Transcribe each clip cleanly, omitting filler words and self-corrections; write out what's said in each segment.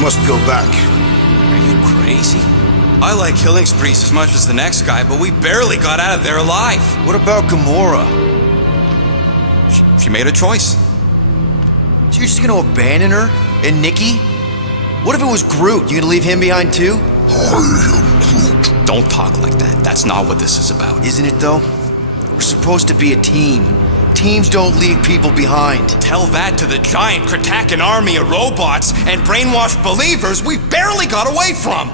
must go back. Are you crazy? I like killing sprees as much as the next guy, but we barely got out of there alive. What about Gamora? She made a choice. So you're just gonna abandon her? And Nikki? What if it was Groot? You gonna leave him behind too? I am Groot. Don't talk like that. That's not what this is about. Isn't it though? We're supposed to be a team. Teams don't leave people behind. Tell that to the giant Kratakan army of robots and brainwashed believers we barely got away from!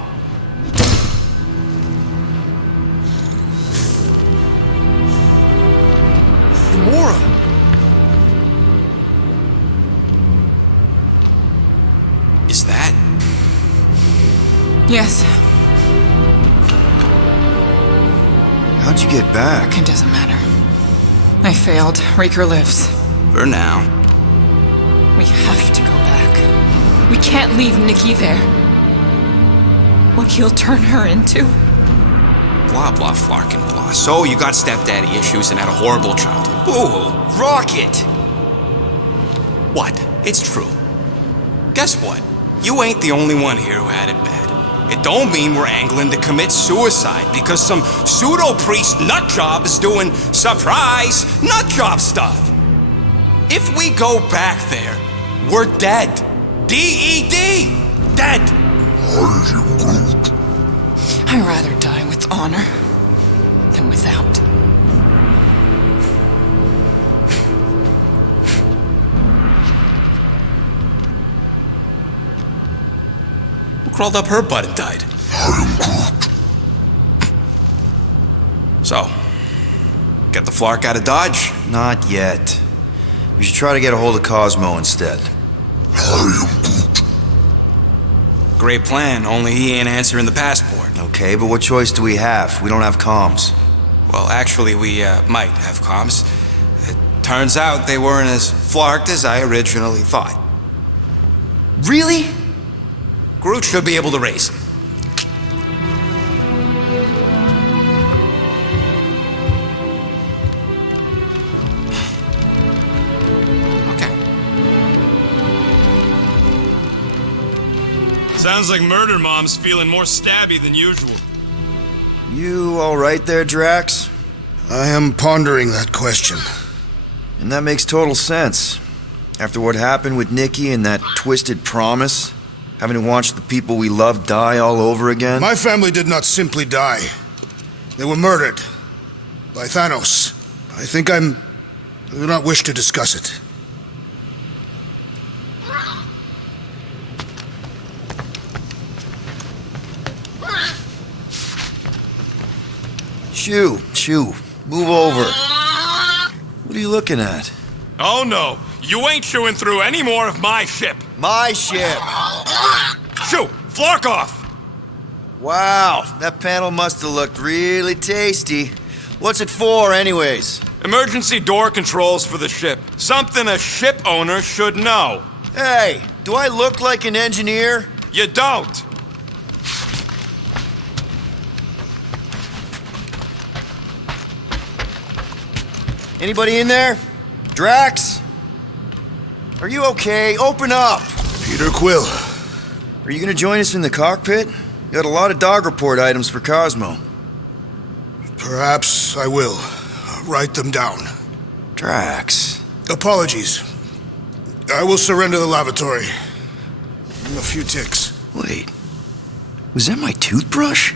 Gamora! Is that? Yes, How'd you get back? it doesn't matter. I failed. Raker lives. For now. We have to go back. We can't leave Nikki there. What he'll turn her into? Blah, blah, flarkin' blah. So you got stepdaddy issues and had a horrible childhood. Boo-hoo. Rocket! What? It's true. Guess what? You ain't the only one here who had it bad. It don't mean we're angling to commit suicide because some pseudo-priest nutjob is doing surprise nutjob stuff. If we go back there, we're dead. D-E-D! Dead! I am Groot. I'd rather die with honor than without. Who crawled up her butt and died? I am Groot. So, get the Flark out of Dodge? Not yet. We should try to get a hold of Cosmo instead. I am Groot. Great plan, only he ain't answering the passport. Okay, but what choice do we have? We don't have comms. Well, actually, we might have comms. It turns out they weren't as flarked as I originally thought. Really? Groot should be able to raise them. Okay. Sounds like Murder Mom's feeling more stabby than usual. You all right there, Drax? I am pondering that question. And that makes total sense. After what happened with Nikki and that twisted promise, having to watch the people we love die all over again. My family did not simply die. They were murdered. By Thanos. I do not wish to discuss it. Shoo, move over. What are you looking at? Oh no, you ain't chewing through any more of my ship. My ship! Shoo, Flark off! Wow, that panel must have looked really tasty. What's it for, anyways? Emergency door controls for the ship. Something a ship owner should know. Hey, do I look like an engineer? You don't. Anybody in there? Drax? Are you okay? Open up! Peter Quill. Are you gonna join us in the cockpit? You got a lot of dog report items for Cosmo. Perhaps I will. Write them down. Drax. Apologies. I will surrender the lavatory. A few ticks. Wait. Was that my toothbrush?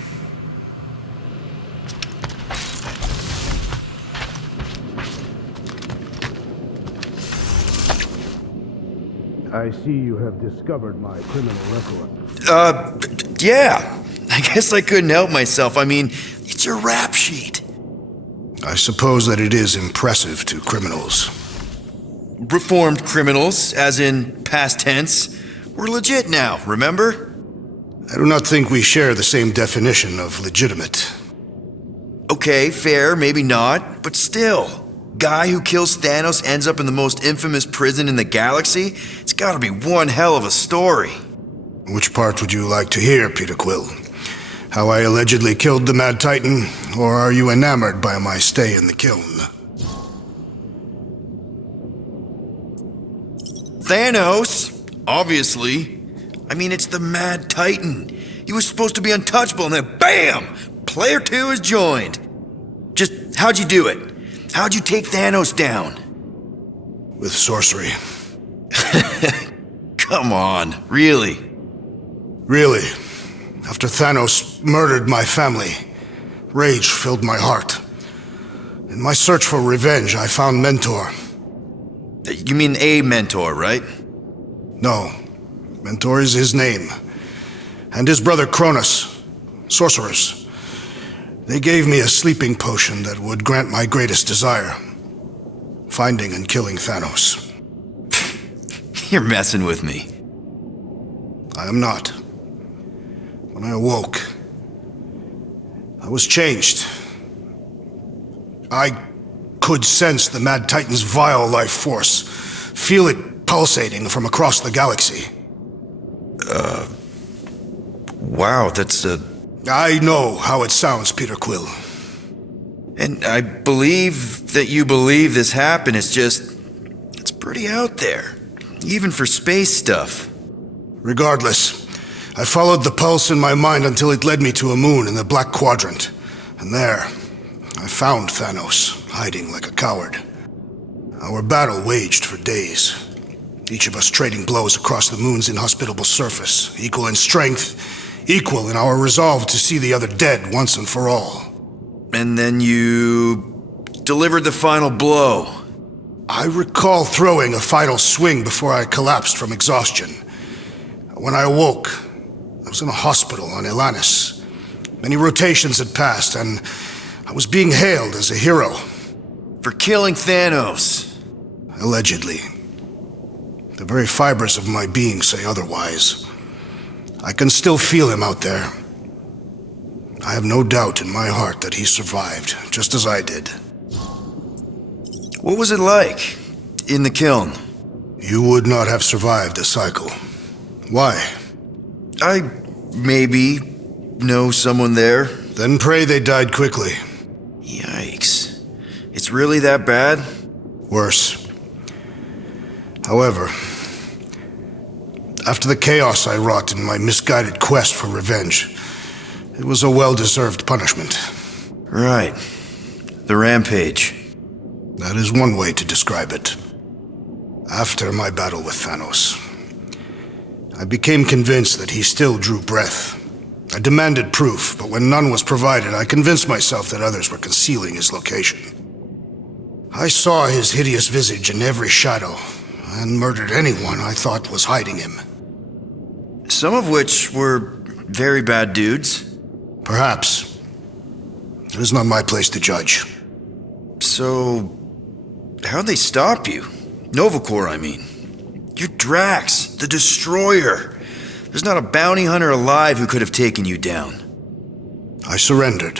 I see you have discovered my criminal record. Yeah. I guess I couldn't help myself. I mean, it's your rap sheet. I suppose that it is impressive to criminals. Reformed criminals, as in past tense. We're legit now, remember? I do not think we share the same definition of legitimate. Okay, fair, maybe not, but still. Guy who kills Thanos ends up in the most infamous prison in the galaxy? It's gotta be one hell of a story. Which part would you like to hear, Peter Quill? How I allegedly killed the Mad Titan, or are you enamored by my stay in the kiln? Thanos, obviously. I mean, it's the Mad Titan. He was supposed to be untouchable, and then BAM! Player 2 is joined. Just, how'd you do it? How'd you take Thanos down? With sorcery. Come on, really? Really. After Thanos murdered my family, rage filled my heart. In my search for revenge, I found Mentor. You mean a mentor, right? No. Mentor is his name. And his brother Cronus, sorcerers. They gave me a sleeping potion that would grant my greatest desire. Finding and killing Thanos. You're messing with me. I am not. When I awoke, I was changed. I could sense the Mad Titan's vile life force, feel it pulsating from across the galaxy. Wow, that's I know how it sounds, Peter Quill. And I believe that you believe this happened. It's pretty out there. Even for space stuff. Regardless, I followed the pulse in my mind until it led me to a moon in the Black Quadrant. And there, I found Thanos, hiding like a coward. Our battle waged for days. Each of us trading blows across the moon's inhospitable surface, equal in strength, equal in our resolve to see the other dead once and for all. And then you delivered the final blow. I recall throwing a final swing before I collapsed from exhaustion. When I awoke, I was in a hospital on Elanis. Many rotations had passed, and I was being hailed as a hero. For killing Thanos. Allegedly. The very fibers of my being say otherwise. I can still feel him out there. I have no doubt in my heart that he survived, just as I did. What was it like in the kiln? You would not have survived a cycle. Why? I maybe know someone there. Then pray they died quickly. Yikes. It's really that bad? Worse. However, after the chaos I wrought in my misguided quest for revenge, it was a well-deserved punishment. Right. The rampage. That is one way to describe it. After my battle with Thanos, I became convinced that he still drew breath. I demanded proof, but when none was provided, I convinced myself that others were concealing his location. I saw his hideous visage in every shadow, and murdered anyone I thought was hiding him. Some of which were very bad dudes. Perhaps. It is not my place to judge. So, how'd they stop you? Nova Corps, I mean. You're Drax, the Destroyer. There's not a bounty hunter alive who could have taken you down. I surrendered.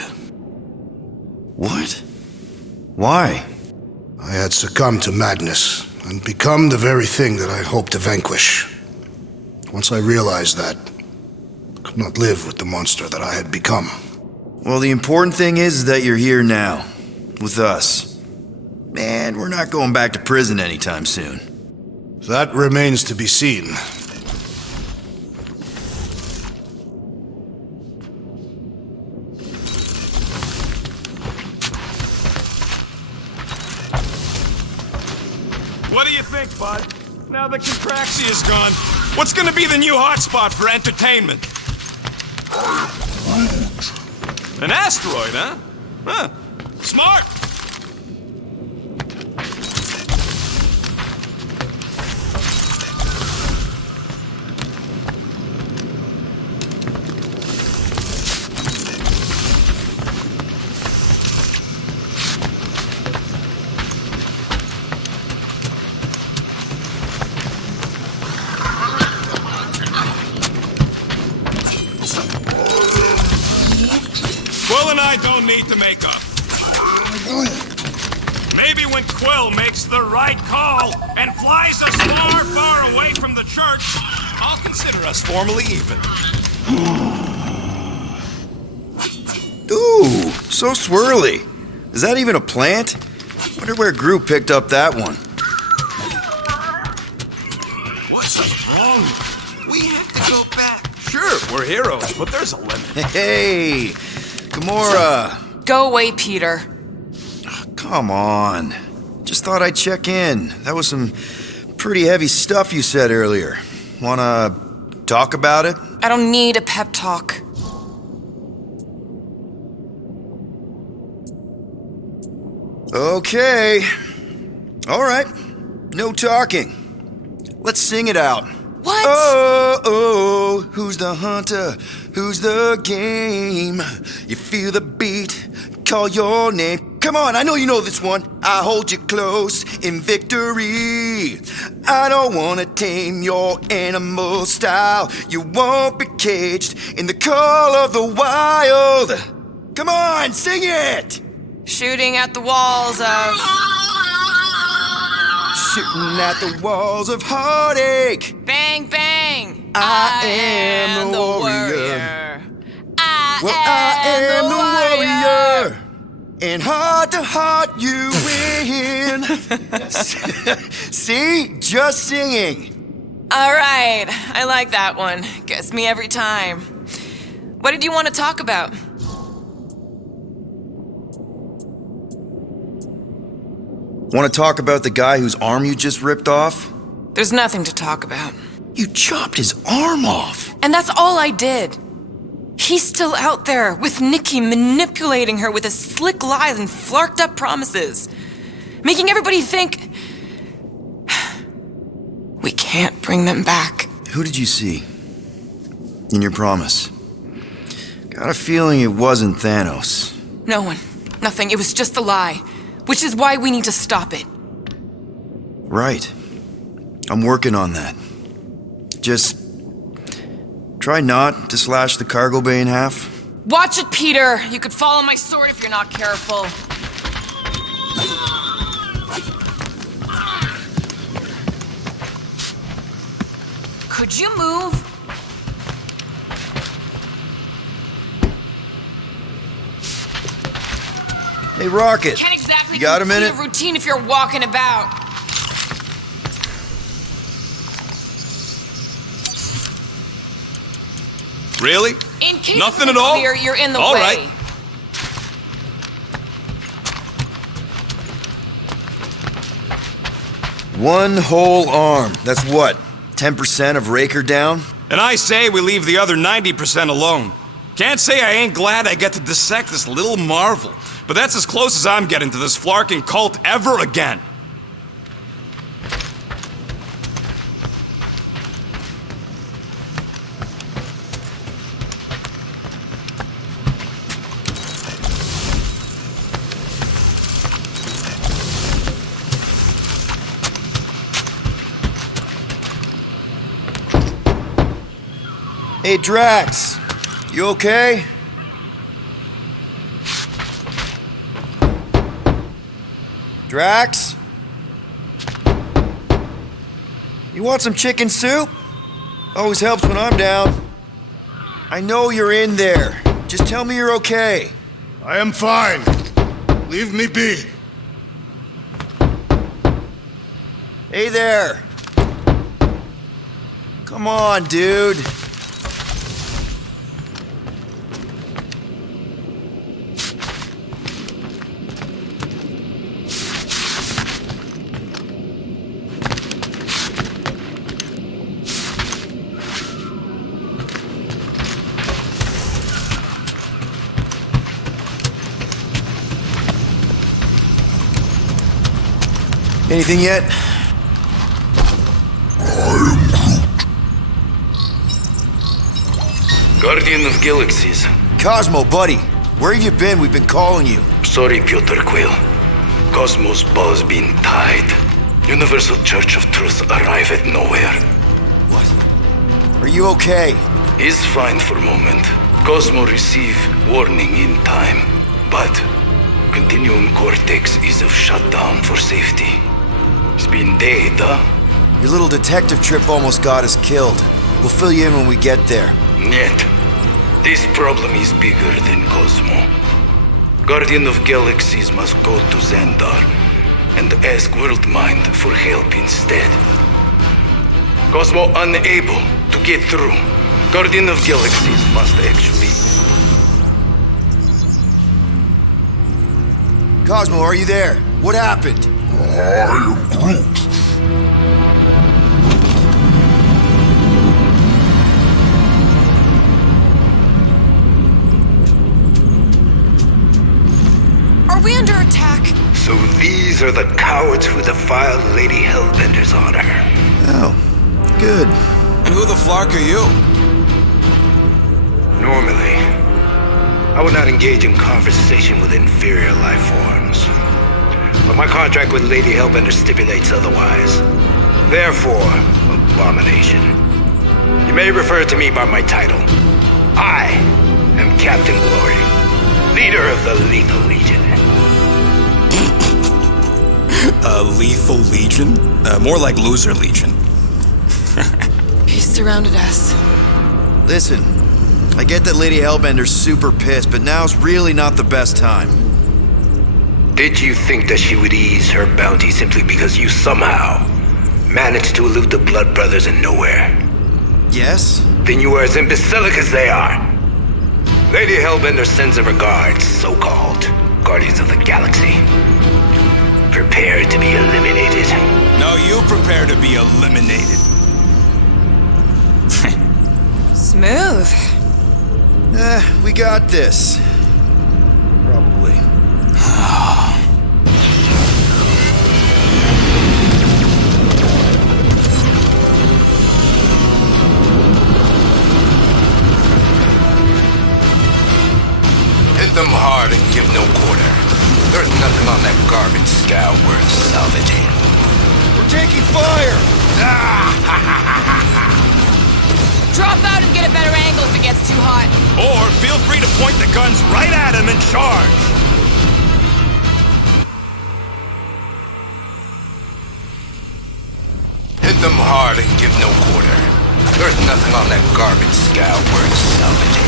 What? Why? I had succumbed to madness and become the very thing that I hoped to vanquish. Once I realized that, I could not live with the monster that I had become. Well, the important thing is that you're here now, with us. And we're not going back to prison anytime soon. That remains to be seen. What do you think, bud? Now that Contraxia is gone, what's gonna be the new hotspot for entertainment? An asteroid, huh? Huh. Smart! Quill and I don't need to make up. Maybe when Quill makes the right call and flies us far, far away from the church, I'll consider us formally even. Ooh, so swirly. Is that even a plant? Wonder where Groot picked up that one. What's wrong? We have to go back. Sure, we're heroes, but there's a limit. Hey, Gamora. Go away, Peter. Come on. Just thought I'd check in. That was some pretty heavy stuff you said earlier. Wanna talk about it? I don't need a pep talk. Okay. All right. No talking. Let's sing it out. What? Oh, who's the hunter? Who's the game? You feel the beat, call your name. Come on, I know you know this one. I hold you close in victory. I don't wanna tame your animal style. You won't be caged in the call of the wild. Come on, sing it! Shooting at the walls of... Shooting at the walls of heartache. Bang, bang! I am the warrior. I am the warrior. And heart to heart you win. See? Just singing. All right, I like that one. Gets me every time. What did you want to talk about? Want to talk about the guy whose arm you just ripped off? There's nothing to talk about. You chopped his arm off. And that's all I did. He's still out there with Nikki manipulating her with his slick lies and flarked up promises. Making everybody think... we can't bring them back. Who did you see? In your promise? Got a feeling it wasn't Thanos. No one. Nothing. It was just a lie. Which is why we need to stop it. Right. I'm working on that. Just try not to slash the cargo bay in half. Watch it, Peter! You could fall on my sword if you're not careful. Could you move? Hey, Rocket. Can't exactly you got a complete minute? a routine if you're walking about. Really? In case Nothing it's at all? clear, you're in the All way. right. One whole arm. That's what? 10% of Raker down? And I say we leave the other 90% alone. Can't say I ain't glad I get to dissect this little marvel, but that's as close as I'm getting to this flarking cult ever again. Hey, Drax. You okay? Drax? You want some chicken soup? Always helps when I'm down. I know you're in there. Just tell me you're okay. I am fine. Leave me be. Hey there. Come on, dude. Anything yet? Guardian of Galaxies. Cosmo, buddy. Where have you been? We've been calling you. Sorry, Peter Quill. Cosmos ball's been tied. Universal Church of Truth arrive at nowhere. What? Are you okay? He's fine for a moment. Cosmo receive warning in time. But Continuum Cortex is of shutdown for safety. It's been dead, huh? Your little detective trip almost got us killed. We'll fill you in when we get there. Yet, this problem is bigger than Cosmo. Guardian of Galaxies must go to Xandar and ask Worldmind for help instead. Cosmo unable to get through. Guardian of Galaxies must actually... Cosmo, are you there? What happened? I am Groot. Are we under attack? So these are the cowards who defiled Lady Hellbender's honor. Oh, good. And who the flark are you? Normally, I would not engage in conversation with inferior life forms. But my contract with Lady Hellbender stipulates otherwise. Therefore, abomination. You may refer to me by my title. I am Captain Glory, leader of the Lethal Legion. Lethal Legion? More like Loser Legion. He surrounded us. Listen, I get that Lady Hellbender's super pissed, but now's really not the best time. Did you think that she would ease her bounty simply because you somehow managed to elude the Blood Brothers in nowhere? Yes? Then you are as imbecilic as they are. Lady Hellbender sends her regards, so-called Guardians of the Galaxy. Prepare to be eliminated. No, you prepare to be eliminated. Smooth. We got this. Probably. Hit them hard and give no quarter. There's nothing on that garbage scow worth salvaging. We're taking fire! Drop out and get a better angle if it gets too hot. Or feel free to point the guns right at him and charge. Hit them hard and give no quarter. There's nothing on that garbage scow worth salvaging.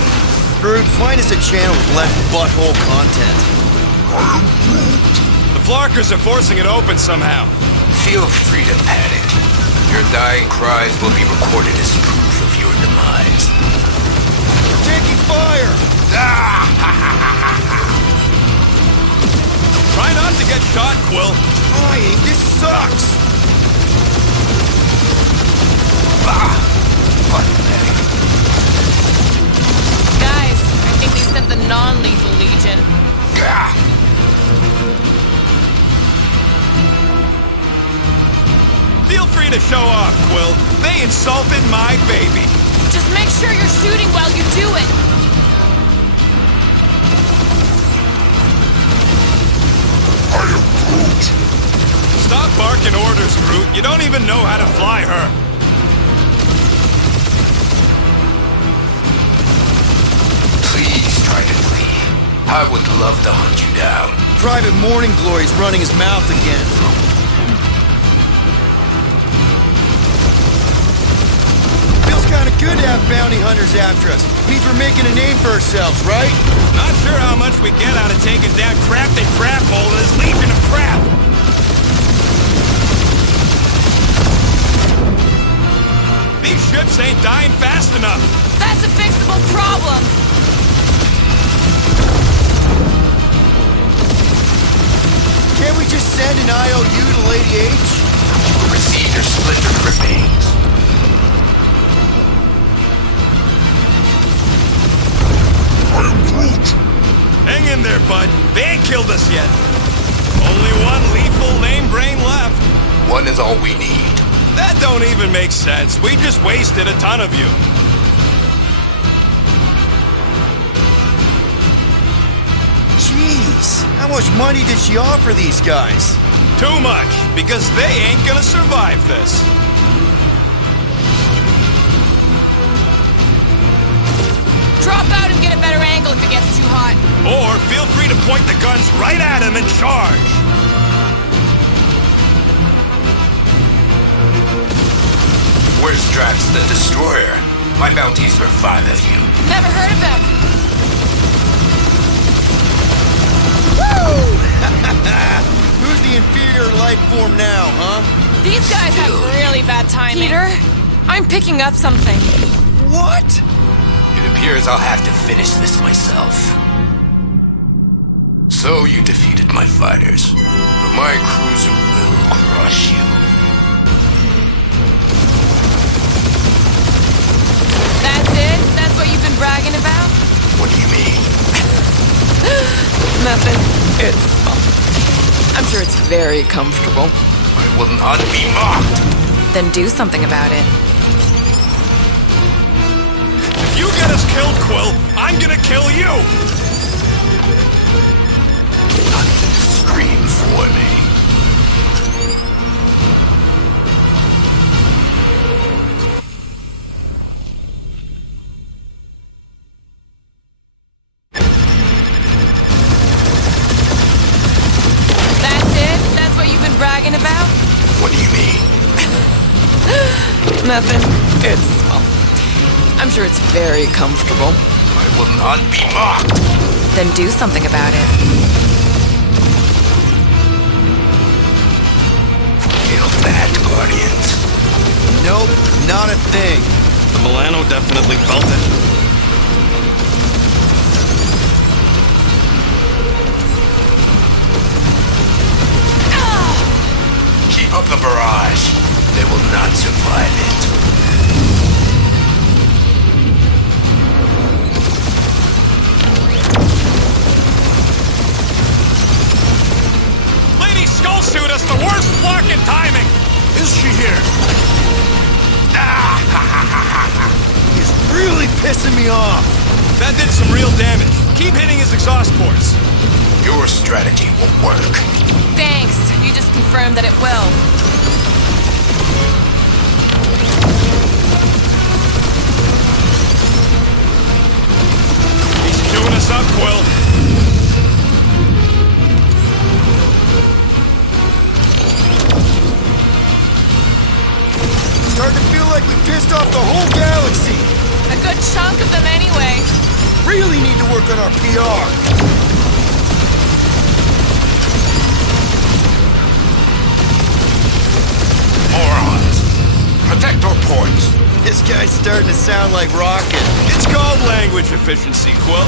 Groot, find us a channel with less butthole content. The Flarkers are forcing it open somehow. Feel free to panic. Your dying cries will be recorded as proof of your demise. We're taking fire! Try not to get shot, Quill. Trying? This sucks! Pathetic. Guys, I think they sent the non-lethal legion. Feel free to show off, Quill. They insulted my baby. Just make sure you're shooting while you do it. I am Groot. Stop barking orders, Groot. You don't even know how to fly her. Please try to flee. I would love to hunt you down. Private Morning Glory's running his mouth again. Feels kind of good to have bounty hunters after us. Means we're making a name for ourselves, right? Not sure how much we get out of taking down Crafty Craphole and his legion of crap. These ships ain't dying fast enough. That's a fixable problem. Can't we just send an IOU to Lady H? You will receive your splintered remains. I am Groot. Hang in there, bud. They ain't killed us yet. Only one lethal lame brain left. One is all we need. That don't even make sense. We just wasted a ton of you. Jeez, how much money did she offer these guys? Too much, because they ain't gonna survive this. Drop out and get a better angle if it gets too hot. Or feel free to point the guns right at him and charge. Where's Drax the Destroyer? My bounties for 5 of you. Never heard of him. Who's the inferior life form now, huh? These guys have really bad timing. Peter, I'm picking up something. What? It appears I'll have to finish this myself. So you defeated my fighters, but my cruiser will crush you. That's it? That's what you've been bragging about? What do you mean? Nothing. I'm sure it's very comfortable. I will not be mocked. Then do something about it. If you get us killed, Quill, I'm gonna kill you! Scream for me. That's it? That's what you've been bragging about? What do you mean? Nothing. I'm sure it's very comfortable. I will not be mocked. Then do something about it. Feel that, Guardians? Nope, not a thing. The Milano definitely felt it. Keep up the barrage. They will not survive it. Lady Skullsuit has the worst fucking timing! Is she here? He's really pissing me off. That did some real damage. Keep hitting his exhaust ports. Your strategy won't work. Thanks. You just confirmed that it will. He's chewing us up, Quill. Starting to feel like we pissed off the whole galaxy. A good chunk of them anyway. Really need to work on our PR. Morons. Protect our ports. This guy's starting to sound like Rocket. It's called language efficiency, Quill.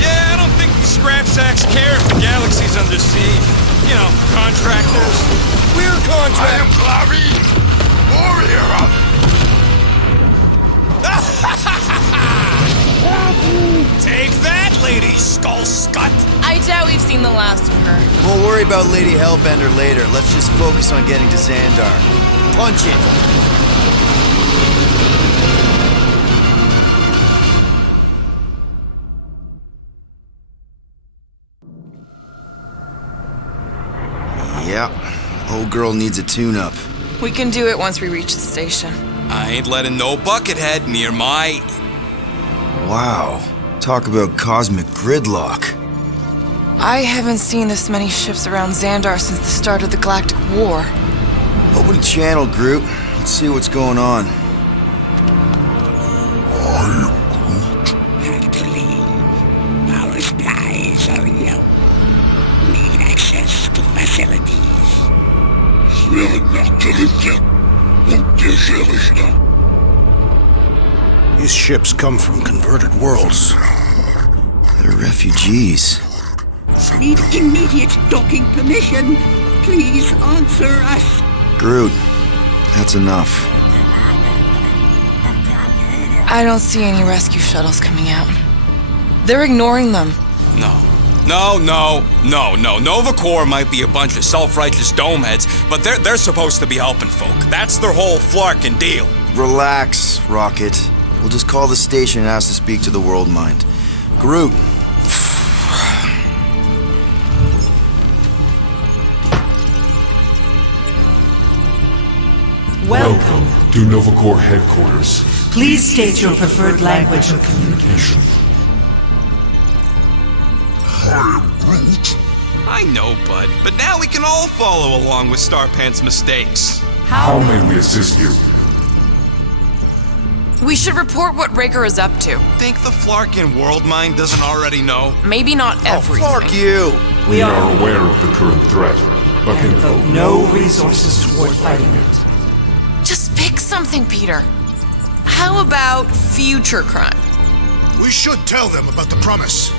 Yeah, I don't think the scrap sacks care if the galaxy's under siege. You know, contractors. We're I am contract. Clary, warrior of... Take that, Lady Skullscut! I doubt we've seen the last of her. We'll worry about Lady Hellbender later. Let's just focus on getting to Xandar. Punch it. Yeah, old girl needs a tune-up. We can do it once we reach the station. I ain't letting no buckethead near my... Wow, talk about cosmic gridlock. I haven't seen this many ships around Xandar since the start of the Galactic War. Open the channel, Groot. Let's see what's going on. Have to leave. Our skies are low. Need access to facilities. These ships come from converted worlds. They're refugees. Need immediate docking permission. Please answer us. Groot, that's enough. I don't see any rescue shuttles coming out. They're ignoring them. No. Nova Corps might be a bunch of self-righteous domeheads, but they're supposed to be helping folk. That's their whole flarkin' deal. Relax, Rocket. We'll just call the station and ask to speak to the World Mind. Groot. Welcome to Nova Corps headquarters. Please state your preferred language of communication. I know, bud, but now we can all follow along with Starpant's mistakes. How may we assist you? We should report what Raker is up to. Think the Flarkin world mind doesn't already know? Maybe not everything. Flark you! We are aware of the current threat, but can Devote no resources toward fighting it. Just pick something, Peter. How about future crime? We should tell them about the promise.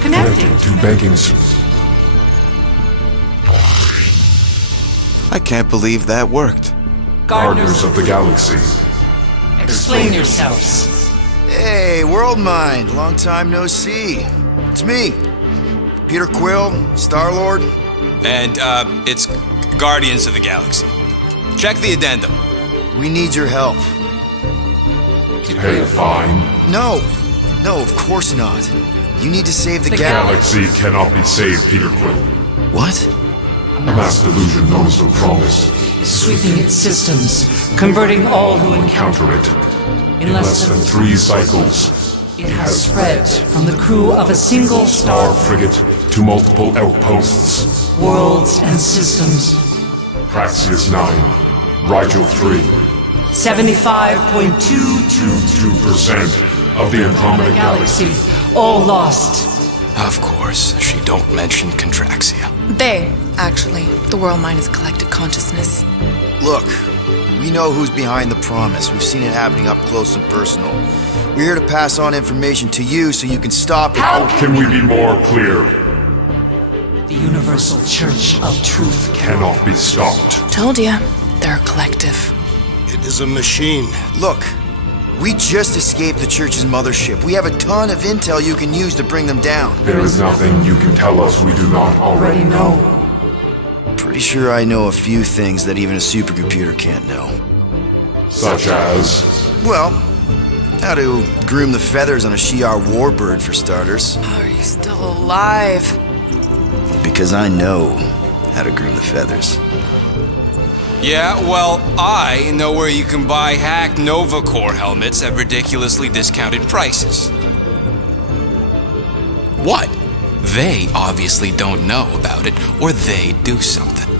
Connecting. to banking systems. I can't believe that worked. Gardeners of the Galaxy. Explain yourselves. Hey, World Mind, long time no see. It's me, Peter Quill, Star-Lord. And, it's Guardians of the Galaxy. Check the addendum. We need your help. Pay a fine. No, of course not. You need to save the Galaxy cannot be saved, Peter Quill. What? A mass delusion knows no promise. Sweeping its systems, converting all who encounter Counter it. In less than 3 cycles, it has spread from the crew of a single Star star, frigate to multiple outposts. worlds and systems. Praxius 9, Rigel 3. 75.222% 2% of the Andromeda Galaxy. all lost. Of course, she don't mention Contraxia. They, actually. The world mind is collective consciousness. Look, we know who's behind the promise. We've seen it happening up close and personal. We're here to pass on information to you so you can stop it. How can we be more clear? The Universal Church of Truth Cannot be stopped. Told ya, they're a collective. It is a machine. Look, we just escaped the Church's mothership. We have a ton of intel you can use to bring them down. There is nothing you can tell us we do not already know. Pretty sure I know a few things that even a supercomputer can't know. Such as... Well, how to groom the feathers on a Shi'ar warbird, for starters. Are you still alive? Because I know how to groom the feathers. Yeah, well, I know where you can buy hacked Nova Corps helmets at ridiculously discounted prices. What? They obviously don't know about it, or they do something.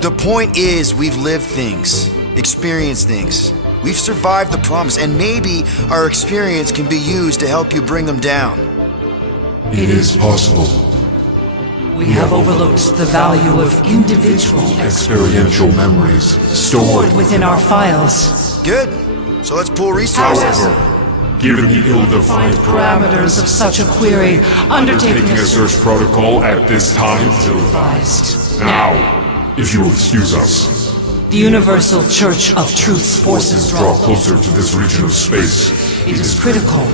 The point is, we've lived things, experienced things. We've survived the promise, and maybe our experience can be used to help you bring them down. It is possible. We have overlooked the value of individual Experiential memories stored within our files. Good. So let's pool resources. However, given the ill-defined Parameters of such a query, undertaking a search protocol at this time is advised. Now, if you will excuse us, The Universal Church of Truth's forces draw closer to this region of space. It is critical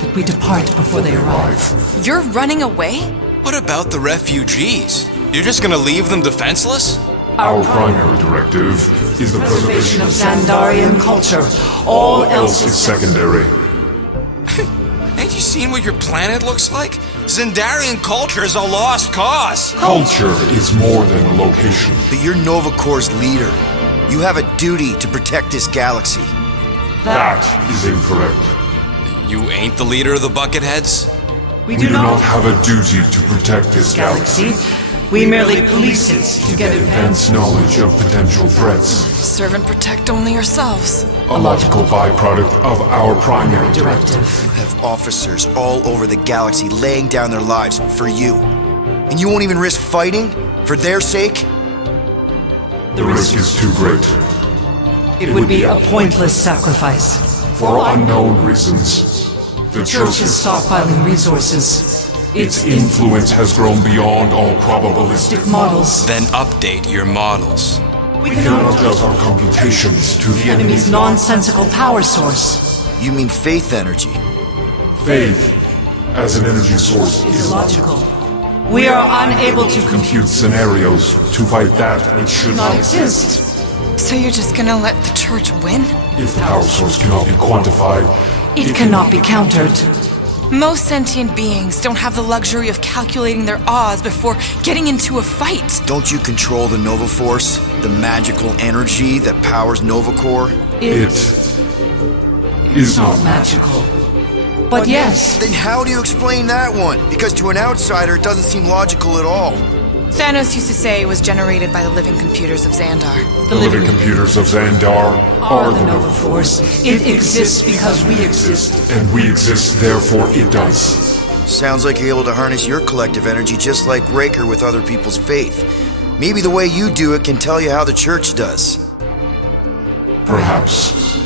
that we depart before they arrive. You're running away? What about the refugees? You're just gonna leave them defenseless? Our primary directive is the preservation of Xandarian culture. All else is secondary. Ain't you seen what your planet looks like? Xandarian culture is a lost cause. Culture is more than a location. But you're Nova Corps' leader. You have a duty to protect this galaxy. That is incorrect. You ain't the leader of the Bucketheads? We We do not have a duty to protect this galaxy. We merely police it to get Advanced knowledge of potential threats. Serve and protect only yourselves. A logical byproduct of our primary directive. You have officers all over the galaxy laying down their lives for you. And you won't even risk fighting? For their sake? The risk is too great. It would be a pointless sacrifice. For unknown reasons, the Church is stockpiling resources. Its influence has grown beyond all probabilistic Models. Then update your models. We We cannot adjust our computations to the enemy's nonsensical power source. You mean faith energy? Faith as an energy source is Illogical. We are unable to compute scenarios to fight that which should not not exist. So you're just gonna let the church win? If the power source cannot be quantified, It cannot be countered. Most sentient beings don't have the luxury of calculating their odds before getting into a fight. Don't you control the Nova Force? The magical energy that powers Nova Corps? it is not Magical. But yes, Then how do you explain that one? Because to an outsider, it doesn't seem logical at all. Thanos used to say it was generated by the living computers of Xandar. The living computers of Xandar Are the Nova Force. It exists because we exist. and we exist, therefore it does. Sounds like you're able to harness your collective energy just like Raker with other people's faith. Maybe the way you do it can tell you how the church does. Perhaps.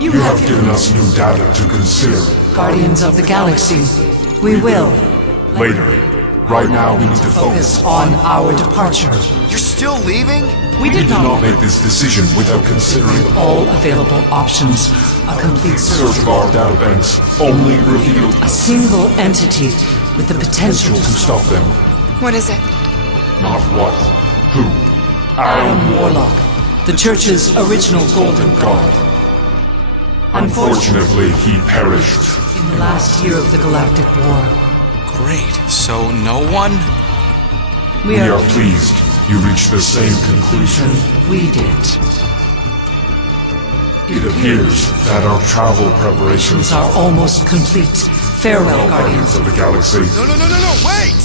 You have given us new data to consider. Guardians of the Galaxy. We will Later. Right now we need to focus focus. on our departure. You're still leaving? We We did did not not make this decision without considering all available options. A complete search search. of our databanks only revealed A single entity with the potential to stop them. What is it? Not what, who. Adam Adam Warlock, the Church's original Golden God. Unfortunately, he perished. In the last year of the Galactic War, Great. So no one? we We are are pleased you reached the same conclusion. we did. It appears that our travel preparations Are almost complete. Farewell, Guardians Guardians. of the Galaxy. No, wait!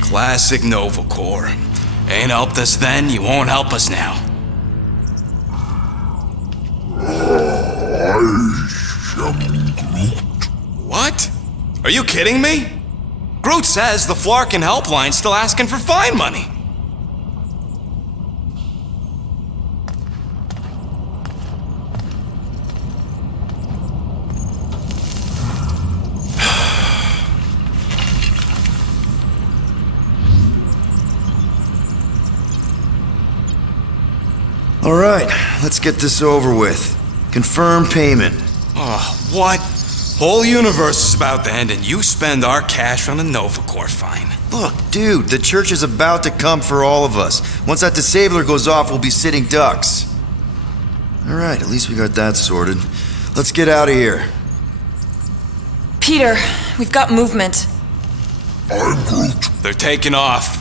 Classic Nova Corps. Ain't helped us then, you won't help us now. I am Groot. What? Are you kidding me? Groot says the Flarkin helpline's still asking for fine money. All right, let's get this over with. Confirm payment. Oh, what? Whole universe is about to end and you spend our cash on a Nova Corps fine. Look, dude, the church is about to come for all of us. Once that disabler goes off, we'll be sitting ducks. All right, at least we got that sorted. Let's get out of here. Peter, we've got movement. I'm Groot. They're taking off.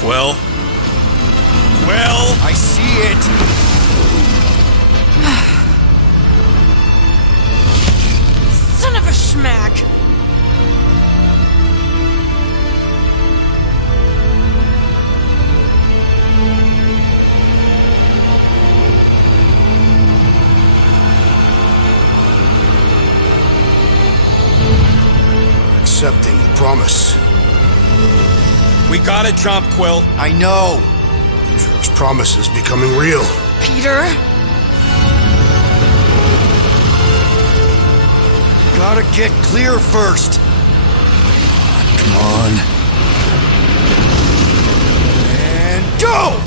Quill? Quill? I see it. Son of a schmack! Accepting the promise. We gotta jump, Quill. I know. Drax's promise is becoming real. Peter? Gotta get clear first. Come on. And go!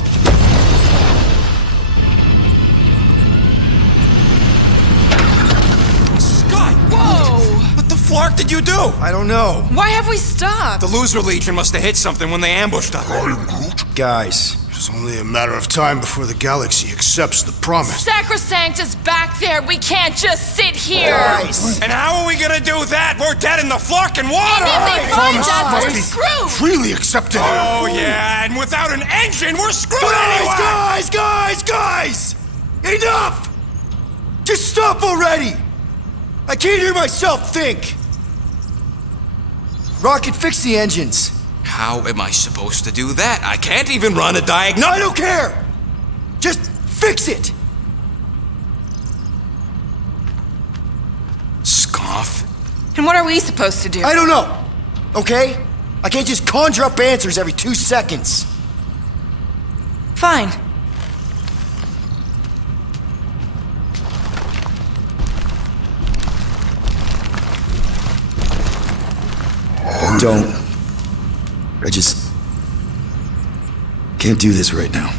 Scott! Whoa! What the flark did you do? I don't know. Why have we stopped? The Loser Legion must have hit something when they ambushed us. I am Groot. Guys, It's only a matter of time before the galaxy accepts the promise. Sacrosanct is back there. We can't just sit here. guys. And how are we gonna do that? We're dead in the flarkin' water! If they find us, Must we're be screwed. freely accepted. Oh yeah, and without an engine, we're screwed anyway! Guys! Enough! Just stop already! I can't hear myself think! Rocket, fix the engines. How am I supposed to do that? I can't even run a diagnose. I don't care! Just fix it! Scoff. And what are we supposed to do? I don't know, okay? I can't just conjure up answers every 2 seconds. Fine. Don't. I just can't do this right now.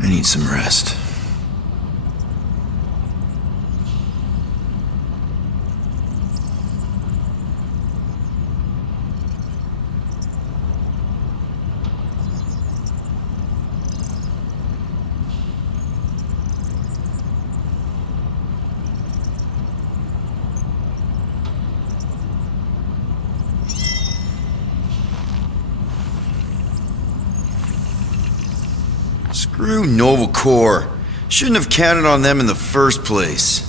I need some rest. Screw Nova Corps. Shouldn't have counted on them in the first place.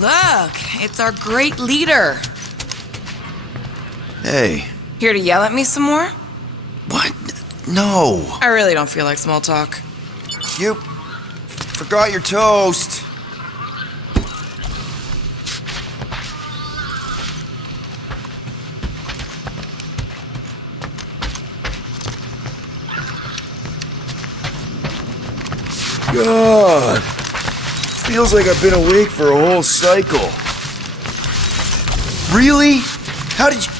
Look, it's our great leader. Hey. Here to yell at me some more? What? No. I really don't feel like small talk. You forgot your toast. God. Feels like I've been awake for a whole cycle. Really? How did you...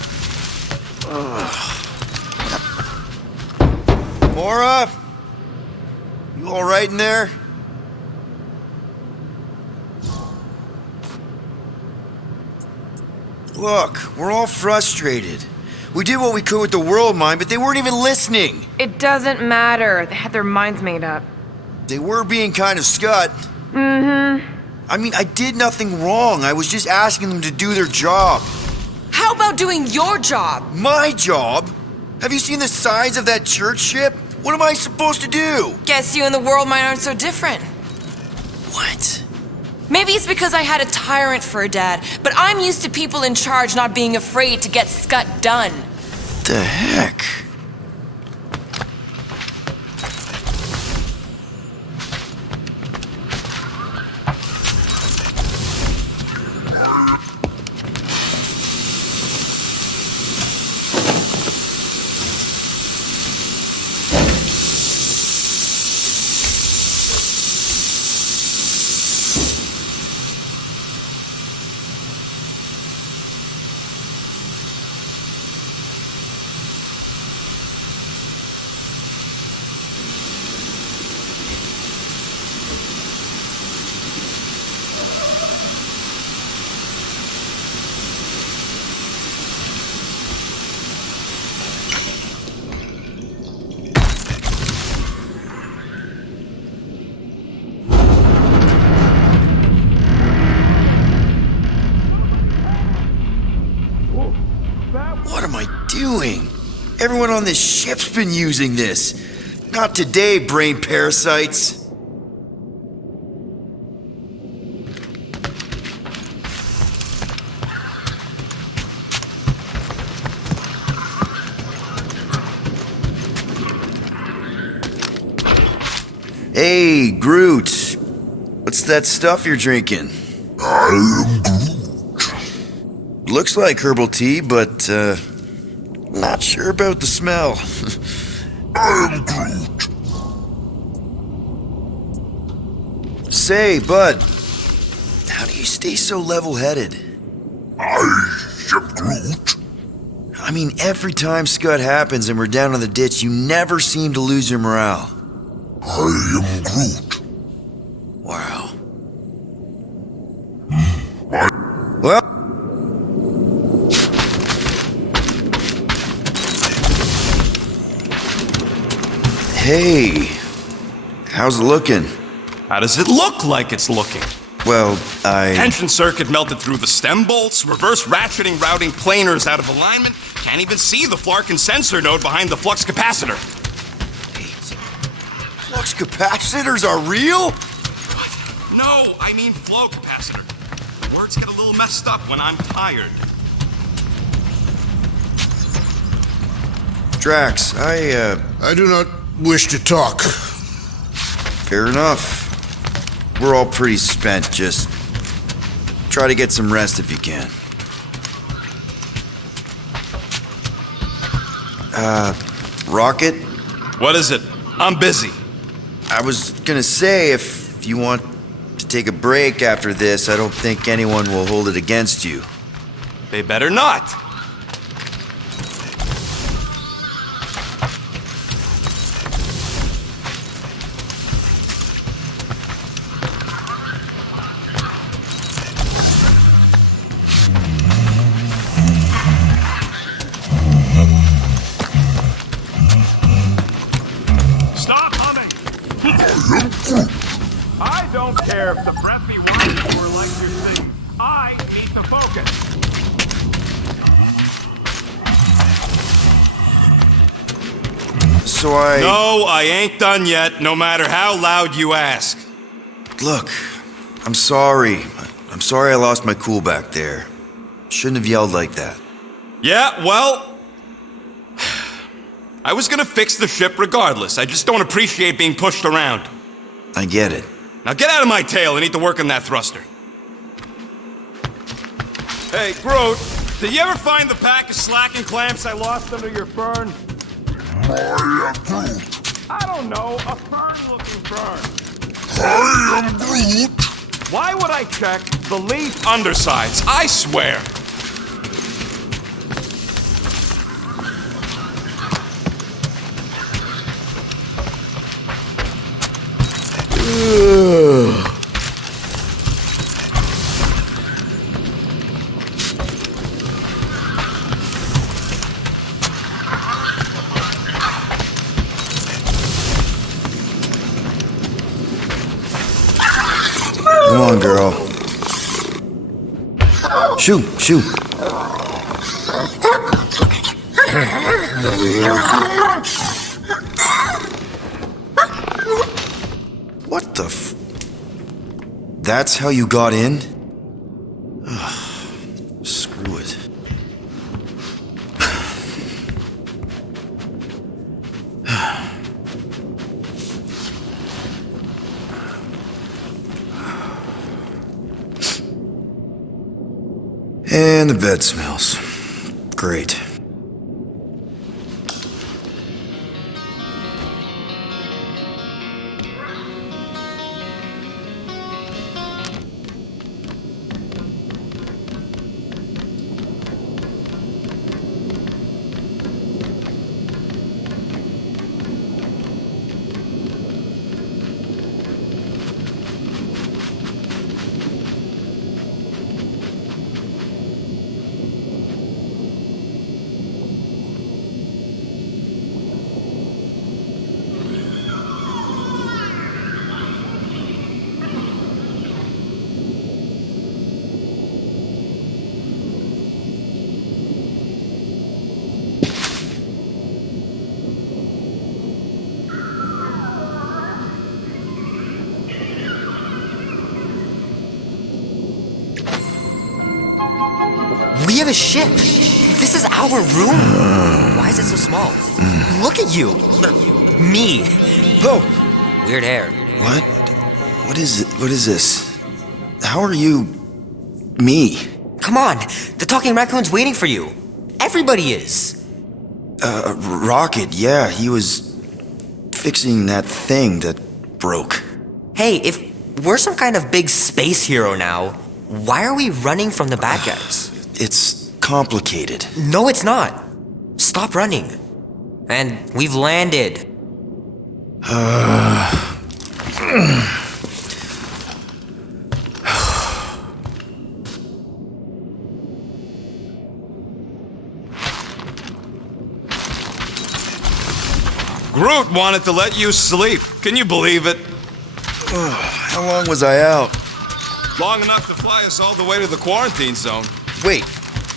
Gamora? You all right in there? Look, we're all frustrated. We did what we could with the world mind, but they weren't even listening. It doesn't matter. They had their minds made up. They were being kind of scut. Mm-hmm. I mean, I did nothing wrong. I was just asking them to do their job. How about doing your job? My job? Have you seen the size of that church ship? What am I supposed to do? Guess you and the world mind aren't so different. What? Maybe it's because I had a tyrant for a dad, but I'm used to people in charge not being afraid to get scut done. The heck? What am I doing? Everyone on this ship's been using this. Not today, brain parasites. Hey, Groot. What's that stuff you're drinking? I am Groot. Looks like herbal tea, but, not sure about the smell. I am Groot. Say, bud, how do you stay so level-headed? I am Groot. I mean, every time Scud happens and we're down in the ditch, you never seem to lose your morale. I am Groot. Wow. Well... Hey, how's it looking? How does it look like it's looking? Well, Tension circuit melted through the stem bolts, reverse ratcheting routing planers out of alignment, can't even see the Flarkin sensor node behind the flux capacitor. Flux capacitors are real? No, I mean flow capacitor. The words get a little messed up when I'm tired. Drax, I do not wish to talk. Fair enough. We're all pretty spent, just try to get some rest if you can. Rocket? What is it? I'm busy. I was gonna say, if you want to take a break after this, I don't think anyone will hold it against you. They better not. Stop humming! I don't care if the breathy words were like your thing. I need to focus. So No, I ain't done yet, no matter how loud you ask. Look, I'm sorry. I'm sorry I lost my cool back there. Shouldn't have yelled like that. Yeah, well... I was gonna fix the ship regardless. I just don't appreciate being pushed around. I get it. Now get out of my tail. I need to work on that thruster. Hey, Groot, did you ever find the pack of slacking clamps I lost under your fern? I am Groot. I don't know, a fern-looking fern. I am Groot. Why would I check the leaf undersides? I swear. Come on, girl. Shoot, shoot. What the f... That's how you got in? Ugh, screw it. And the bed smells. Great. We have a ship. This is our room. Why is it so small? Look at you. Me. Oh! Weird hair. What? What is it? What is this? How are you... me? Come on. The talking raccoon's waiting for you. Everybody is. Rocket, yeah, he was fixing that thing that broke. Hey, if we're some kind of big space hero now, why are we running from the bad guys? It's complicated. No, it's not. Stop running. And we've landed. Groot wanted to let you sleep. Can you believe it? How long was I out? Long enough to fly us all the way to the quarantine zone. Wait,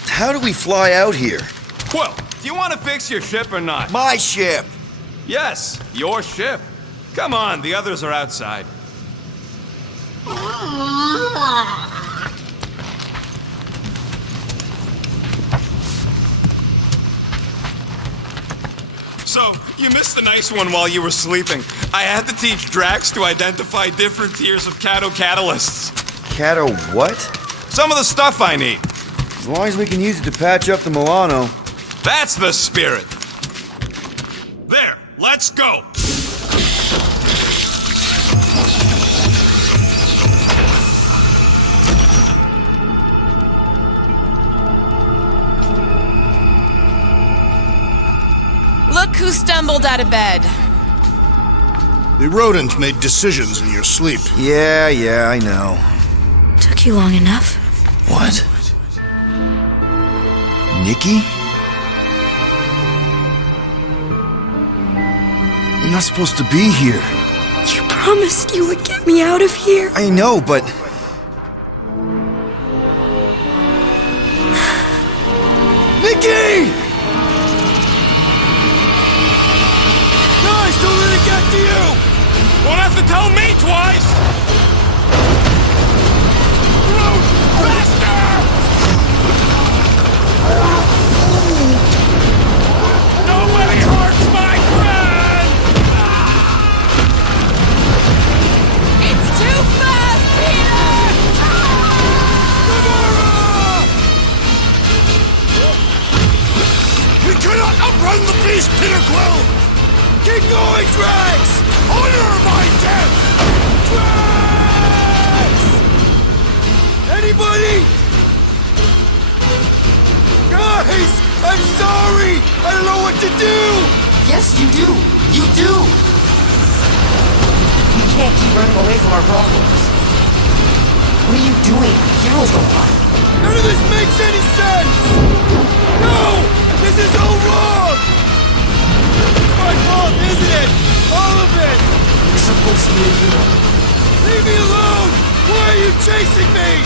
how do we fly out here? Quill, do you want to fix your ship or not? My ship! Yes, your ship. Come on, the others are outside. So, you missed a nice one while you were sleeping. I had to teach Drax to identify different tiers of catalysts. Cato what? Some of the stuff I need. As long as we can use it to patch up the Milano. That's the spirit. There, let's go. Look who stumbled out of bed. The rodent made decisions in your sleep. Yeah, I know. Took you long enough. What? Nikki? You're not supposed to be here. You promised you would get me out of here. I know, but... Nikki! to you! Won't have to tell me twice! Groot! Faster! Nobody hurts my friend! It's too fast, Peter! Gamora! We cannot outrun the beast, Peter Quill! Keep going, Drax! Honor my death! Drax! Anybody? Guys, I'm sorry! I don't know what to do! Yes, you do! You do! We can't keep running away from our problems. What are you doing? Heroes don't lie. None of this makes any sense! No! This is all wrong! It's my fault, isn't it? All of it! You're supposed to be a hero. Leave me alone! Why are you chasing me?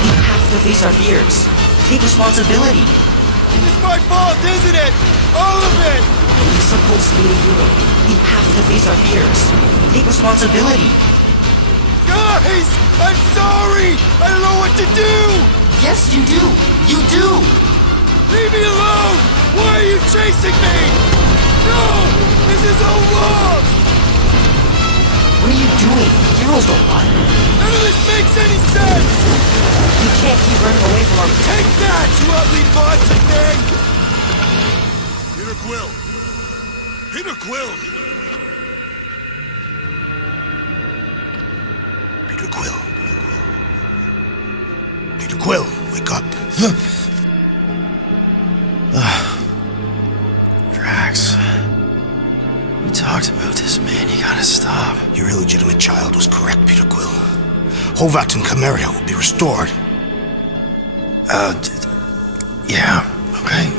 We have to face our fears. Take responsibility. It's my fault, isn't it? All of it! You're supposed to be a hero. We have to face our fears. Take responsibility. Guys! I'm sorry! I don't know what to do! Yes, you do! You do! Leave me alone! Why are you chasing me? No! This is all wrong! What are you doing? Heroes don't lie. None of this makes any sense! We can't keep running away from our... Take that, you ugly monster thing! Peter Quill! Peter Quill! Peter Quill. Peter Quill, wake up. Drax. We talked about this, man. You gotta stop. Your illegitimate child was correct, Peter Quill. Hovat and Cameria will be restored. Yeah, okay.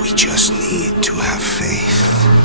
We just need to have faith.